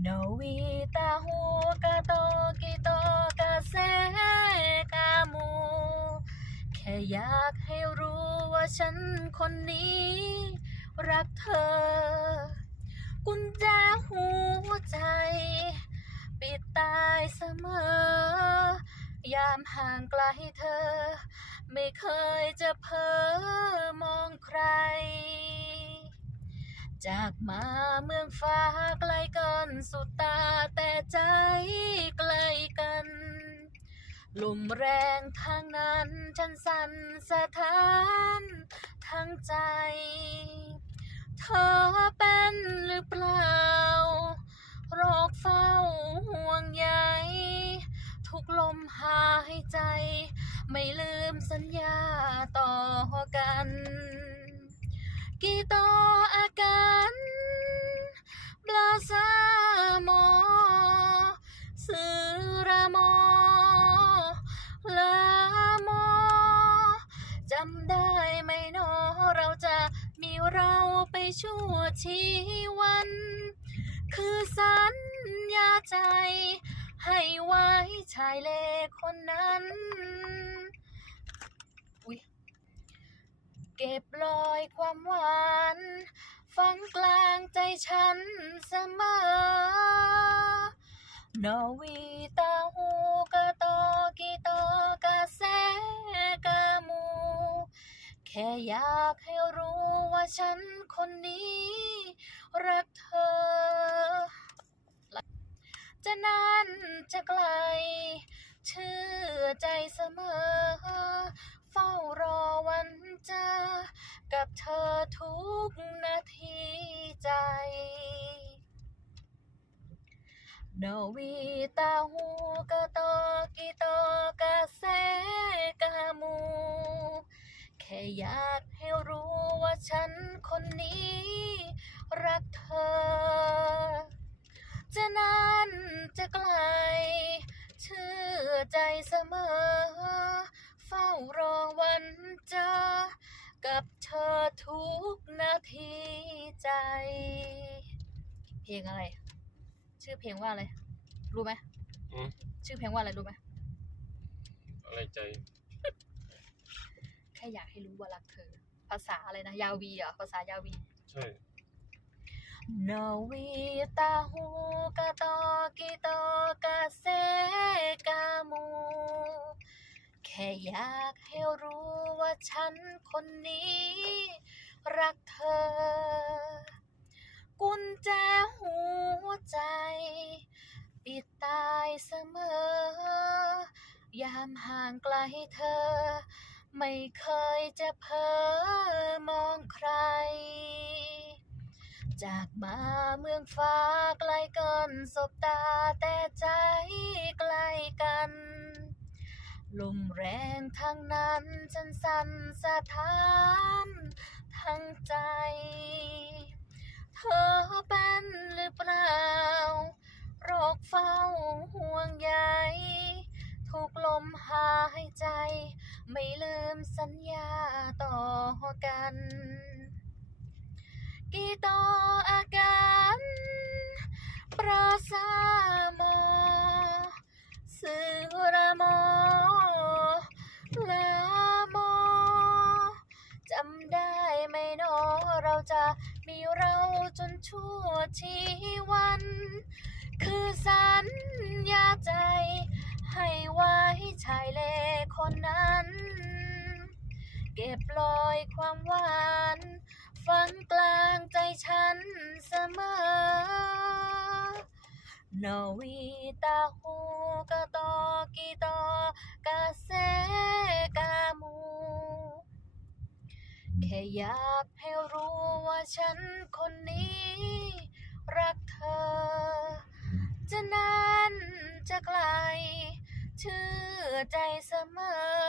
โนวีตาหูกาโตกิโตกาเซกามูแค่อยากให้รู้ว่าฉันคนนี้ รักเธอ กุญแจหัวใจ ปิดตายเสมอยามห่างไกลเธอ ไม่เคยจะเพ้อมองใคร จากมาเมืองฟ้าไกลกันสุดตาแต่ใจไกลกัน ลมแรงทางนั้นฉันสั่นสะท้านทั้งใจ เธอเป็นหรือเปล่า เราไปชั่วชีวัน คือสัญญาใจ ให้ไว้ชายเลคนนั้นเก็บรอยความหวาน ฝังกลางใจฉันเสมอนอวีตาหูกะตอกีตอกะแซกะมู แค่อยากให้รู้ ว่าฉันคนนี้ รักเธอ จะนานจะไกล เชื่อใจเสมอ เฝ้ารอวันเจอ กับเธอทุกนาทีใจนวีตาหูกะโตกิโตกะเซกะมูแค่อยาก นนี้ รักเธอ จะนานจะไกลเชื่อใจเสมอ เฝ้ารอวันเจอ กับเธอทุกนาทีใจ เพลงอะไร ชื่อเพลงว่าอะไร รู้ไหม อืมชื่อเพลงว่าอะไรรู้ไหม อะไรใจ แค่อยากให้รู้ว่ารักเธอ ภาษาอะไรนะ ยาวีเหรอภาษายาวี ใช่โนวีตาหูกะตอกิโตกะเซกามูแค่อยากให้รู้ว่าฉันคนนี้ รักเธอ กุญแจหัวใจ ปิดตายเสมอ ยามห่างไกลเธอ ไม่เคยจะเพ้อมองใคร จากมาเมืองฟ้าไกลกินสบตาแต่ใจใกล้กัน ลมแรงทางนั้นฉันสั่นสะท้านทั้งใจ เธอเป็นหรือเปล่าโรคเฝ้าห่วงใย กันกี่ต่ออาการปราสาโมสือรามลามอจำได้ไหมหนอเราจะมีเราจนชั่วชีวัน คือสัญญาใจ ให้ไว้ชายเลคนนั้น ก็บรอยความหวานฝังกลางใจฉันเสมอโนวีตาหูกะตอกีตอกะเซกามูแค่อยากให้รู้ว่าฉันคนนี้ รักเธอ จะนานจะไกลเชื่อใจเสมอ